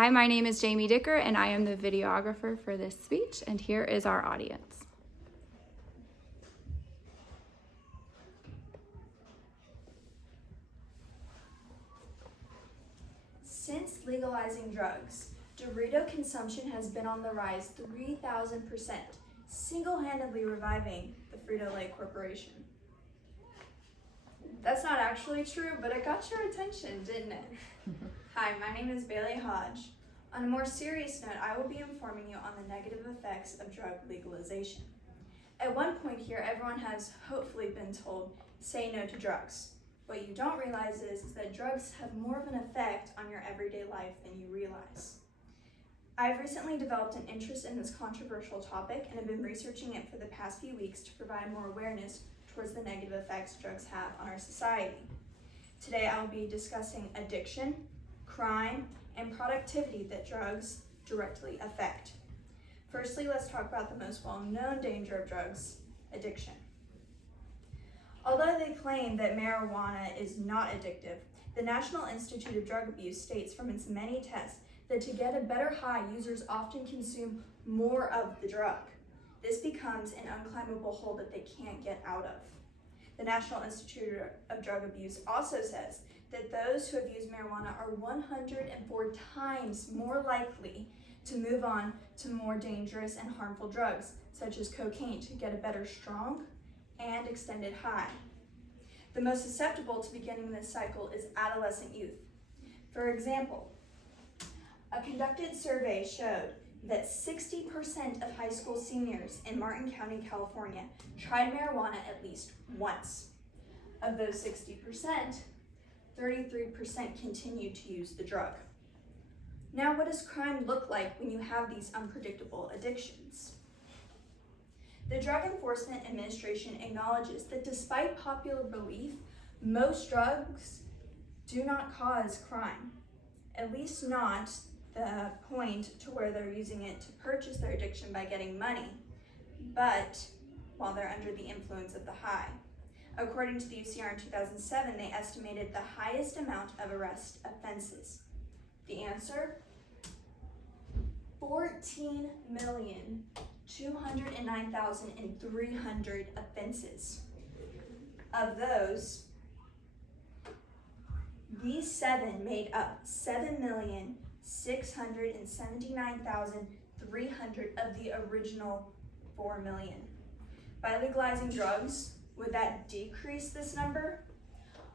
Hi, my name is Jamie Dicker, and I am the videographer for this speech, and here is our audience. Since legalizing drugs, Dorito consumption has been on the rise 3,000%, single-handedly reviving the Frito-Lay Corporation. That's not actually true, but it got your attention, didn't it? Hi, my name is Bailey Hodge. On a more serious note, I will be informing you on the negative effects of drug legalization. At one point here, everyone has hopefully been told, say no to drugs. What you don't realize is that drugs have more of an effect on your everyday life than you realize. I've recently developed an interest in this controversial topic and have been researching it for the past few weeks to provide more awareness towards the negative effects drugs have on our society. Today I will be discussing addiction, crime, and productivity that drugs directly affect. Firstly, let's talk about the most well-known danger of drugs, addiction. Although they claim that marijuana is not addictive, the National Institute of Drug Abuse states from its many tests that to get a better high, users often consume more of the drug. This becomes an unclimbable hole that they can't get out of. The National Institute of Drug Abuse also says that those who have used marijuana are 104 times more likely to move on to more dangerous and harmful drugs, such as cocaine, to get a better strong and extended high. The most susceptible to beginning this cycle is adolescent youth. For example, a conducted survey showed that 60% of high school seniors in Martin County, California, tried marijuana at least once. Of those 60%, 33% continued to use the drug. Now, what does crime look like when you have these unpredictable addictions? The Drug Enforcement Administration acknowledges that despite popular belief, most drugs do not cause crime, at least not the point to where they're using it to purchase their addiction by getting money, but while they're under the influence of the high. According to the UCR in 2007, they estimated the highest amount of arrest offenses. The answer? 14,209,300 offenses. Of those, these seven made up 7,679,300 of the original 4 million. By legalizing drugs, would that decrease this number?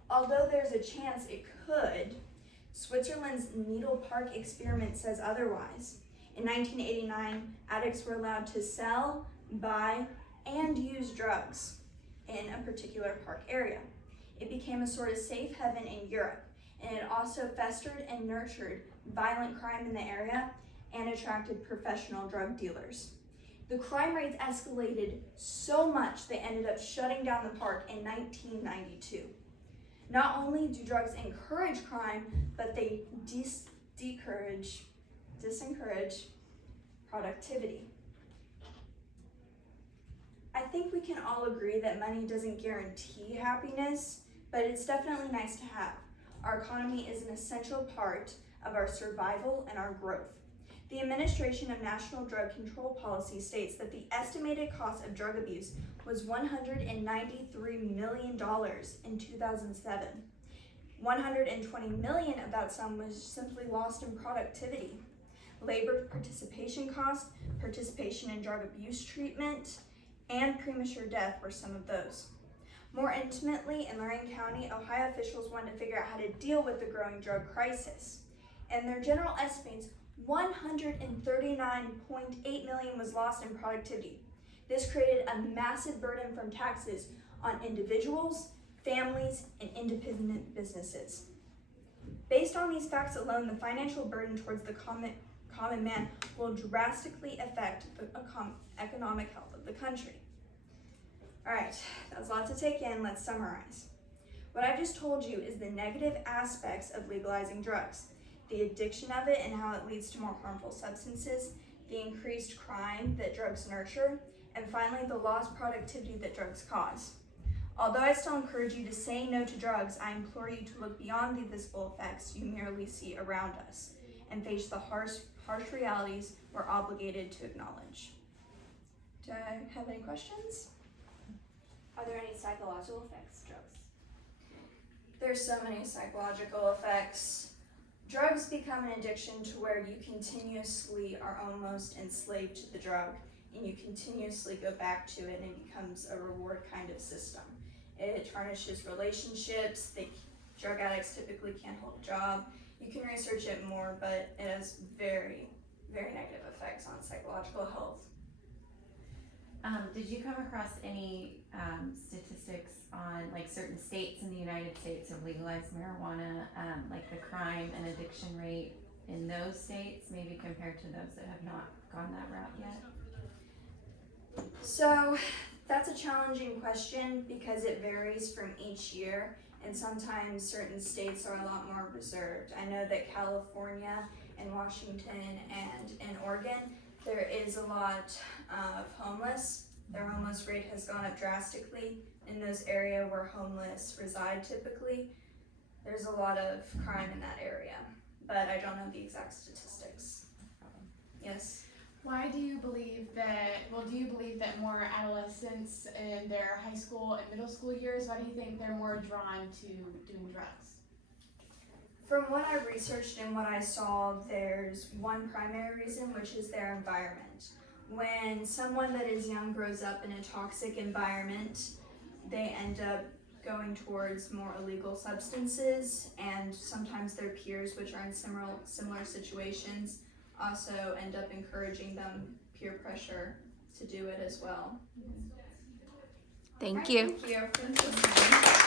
Although there's a chance it could, Switzerland's Needle Park experiment says otherwise. In 1989, addicts were allowed to sell, buy, and use drugs in a particular park area. It became a sort of safe haven in Europe, and it also festered and nurtured violent crime in the area and attracted professional drug dealers. The crime rates escalated so much they ended up shutting down the park in 1992. Not only do drugs encourage crime, but they disencourage productivity. I think we can all agree that money doesn't guarantee happiness, but it's definitely nice to have. Our economy is an essential part of our survival and our growth. The Administration of National Drug Control Policy states that the estimated cost of drug abuse was $193 million in 2007. $120 million of that sum was simply lost in productivity. Labor participation costs, participation in drug abuse treatment, and premature death were some of those. More intimately, in Lorraine County, Ohio officials wanted to figure out how to deal with the growing drug crisis. And their general estimates, $139.8 million was lost in productivity. This created a massive burden from taxes on individuals, families, and independent businesses. Based on these facts alone, the financial burden towards the common man will drastically affect the economic health of the country. All right, that was a lot to take in. Let's summarize. What I just told you is the negative aspects of legalizing drugs, the addiction of it and how it leads to more harmful substances, the increased crime that drugs nurture, and finally, the lost productivity that drugs cause. Although I still encourage you to say no to drugs, I implore you to look beyond the visible effects you merely see around us and face the harsh realities we're obligated to acknowledge. Do I have any questions? Are there any psychological effects of drugs? There's so many psychological effects. Drugs become an addiction to where you continuously are almost enslaved to the drug, and you continuously go back to it, and it becomes a reward kind of system. It tarnishes relationships. Drug addicts typically can't hold a job. You can research it more, but it has very, very negative effects on psychological health. Did you come across any statistics on like certain states in the United States have legalized marijuana, like the crime and addiction rate in those states, maybe compared to those that have not gone that route yet? So that's a challenging question because it varies from each year, and sometimes certain states are a lot more reserved. I know that California and Washington and in Oregon, there is a lot of homeless. Their homeless rate has gone up drastically. In those areas where homeless reside typically, there's a lot of crime in that area, but I don't know the exact statistics. Yes? Why do you believe that more adolescents in their high school and middle school years, why do you think they're more drawn to doing drugs? From what I researched and what I saw, there's one primary reason, which is their environment. When someone that is young grows up in a toxic environment, they end up going towards more illegal substances, and sometimes their peers, which are in similar situations, also end up encouraging them peer pressure to do it as well. Thank Alright, you. Thank you.